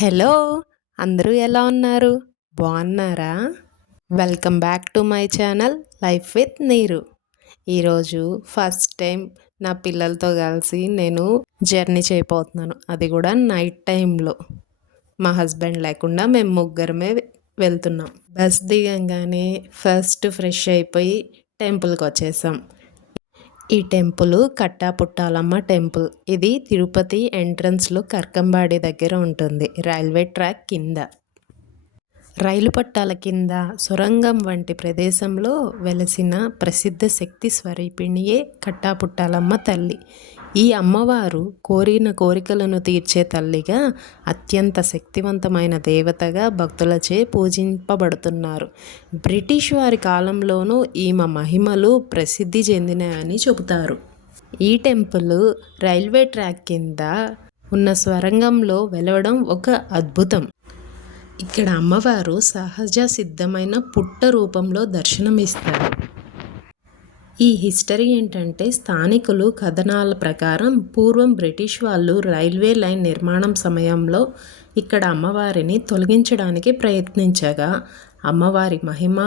Hello! అందరూ ఎలా ఉన్నారు? బాగున్నారా? Welcome back to my channel life with నీరు. ఈరోజు ఫస్ట్ టైం నా పిల్లలతో కలిసి నేను జర్నీ చేయబోతున్నాను. అది కూడా నైట్ టైంలో. మా హస్బెండ్ లేకుండా మేము ముగ్గురమే వెళ్తున్నాం. బస్ దిగంగానే ఫస్ట్ ఫ్రెష్ అయిపోయి టెంపుల్కి వచ్చేసాం. ఈ టెంపుల్ కట్టాపుట్టాలమ్మ టెంపుల్. ఇది తిరుపతి ఎంట్రన్స్లో కర్కంబాడి దగ్గర ఉంటుంది, రైల్వే ట్రాక్ కింద. రైలు పట్టాల కింద సొరంగం వంటి ప్రదేశంలో వెలసిన ప్రసిద్ధ శక్తి స్వరూపిణియే కట్టాపుట్టాలమ్మ తల్లి. ఈ అమ్మవారు కోరిన కోరికలను తీర్చే తల్లిగా, అత్యంత శక్తివంతమైన దేవతగా భక్తులచే పూజింపబడుతున్నారు. బ్రిటిష్ వారి కాలంలోనూ ఈమె మహిమలు ప్రసిద్ధి చెందినాయని చెబుతారు. ఈ టెంపుల్ రైల్వే ట్రాక్ కింద ఉన్న స్వరంగంలో వెలవడం ఒక అద్భుతం. ఇక్కడ అమ్మవారు సహజ సిద్ధమైన పుట్ట రూపంలో దర్శనమిస్తారు. ఈ హిస్టరీ ఏంటంటే, స్థానికులు కథనాల ప్రకారం పూర్వం బ్రిటిష్ వాళ్ళు రైల్వే లైన్ నిర్మాణం సమయంలో ఇక్కడ అమ్మవారిని తొలగించడానికి ప్రయత్నించగా, అమ్మవారి మహిమ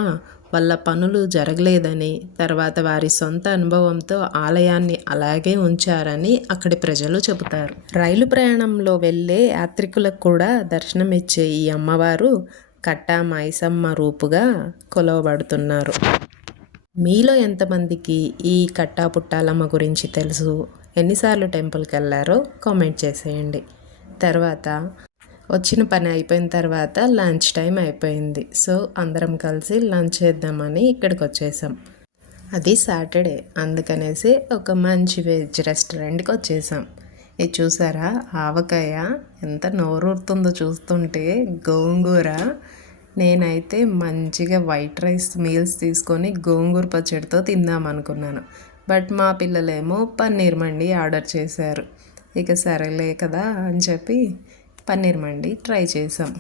వల్ల పనులు జరగలేదని, తర్వాత వారి సొంత అనుభవంతో ఆలయాన్ని అలాగే ఉంచారని అక్కడి ప్రజలు చెబుతారు. రైలు ప్రయాణంలో వెళ్ళే యాత్రికులకు కూడా దర్శనమిచ్చే ఈ అమ్మవారు కట్టా మైసమ్మ రూపుగా కొలవబడుతున్నారు. మీలో ఎంతమందికి ఈ కట్టాపుట్టాలమ్మ గురించి తెలుసు? ఎన్నిసార్లు టెంపుల్కి వెళ్ళారో కామెంట్ చేసేయండి. తర్వాత వచ్చిన పని అయిపోయిన తర్వాత లంచ్ టైం అయిపోయింది. సో అందరం కలిసి లంచ్ చేద్దామని ఇక్కడికి వచ్చేసాం. అది సాటర్డే, అందుకనేసి ఒక మంచి వెజ్ రెస్టారెంట్కి వచ్చేసాం. ఇది చూసారా, ఆవకాయ ఎంత నోరూరుతుందో చూస్తుంటే, గోంగూర. నేనైతే మంచిగా వైట్ రైస్ మీల్స్ తీసుకొని గోంగూర పచ్చడితో తిందాం అనుకున్నాను. బట్ మా పిల్లలేమో పన్నీర్ మండి ఆర్డర్ చేశారు. ఇక సరేలే కదా అని చెప్పి పన్నీర్ మండి ట్రై చేసాం.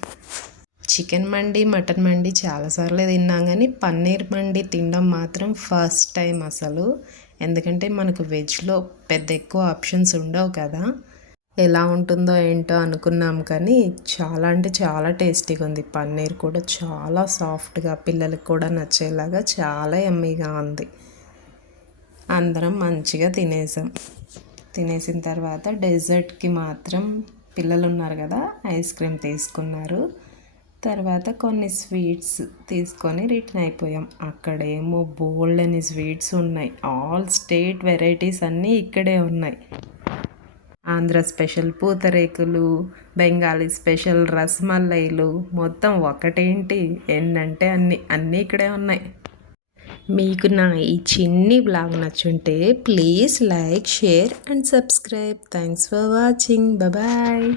చికెన్ మండి, మటన్ మండి చాలాసార్లు తిన్నాం, కానీ పన్నీర్ మండి తినడం మాత్రం ఫస్ట్ టైం అసలు. ఎందుకంటే మనకు వెజ్లో పెద్ద ఎక్కువ ఆప్షన్స్ ఉండవు కదా. ఎలా ఉంటుందో ఏంటో అనుకున్నాం, కానీ చాలా అంటే చాలా టేస్టీగా ఉంది. పన్నీర్ కూడా చాలా సాఫ్ట్గా, పిల్లలకు కూడా నచ్చేలాగా చాలా యమ్మీగా ఉంది. అందరం మంచిగా తినేసాం. తినేసిన తర్వాత డెజర్ట్కి మాత్రం పిల్లలు ఉన్నారు కదా, ఐస్ క్రీమ్ తీసుకున్నారు. తర్వాత కొన్ని స్వీట్స్ తీసుకొని రిటర్న్ అయిపోయాం. అక్కడేమో బోల్డ్ అని స్వీట్స్ ఉన్నాయి. ఆల్ స్టేట్ వెరైటీస్ అన్నీ ఇక్కడే ఉన్నాయి. ఆంధ్ర స్పెషల్ పూతరేకులు, బెంగాలీ స్పెషల్ రసమలైలు, మొత్తం ఒకటేంటి ఎన్నంటే అన్నీ ఇక్కడే ఉన్నాయి. మీకు నా ఈ చిన్ని బ్లాగ్ నచ్చుంటే please like, share and subscribe. Thanks for watching. Bye.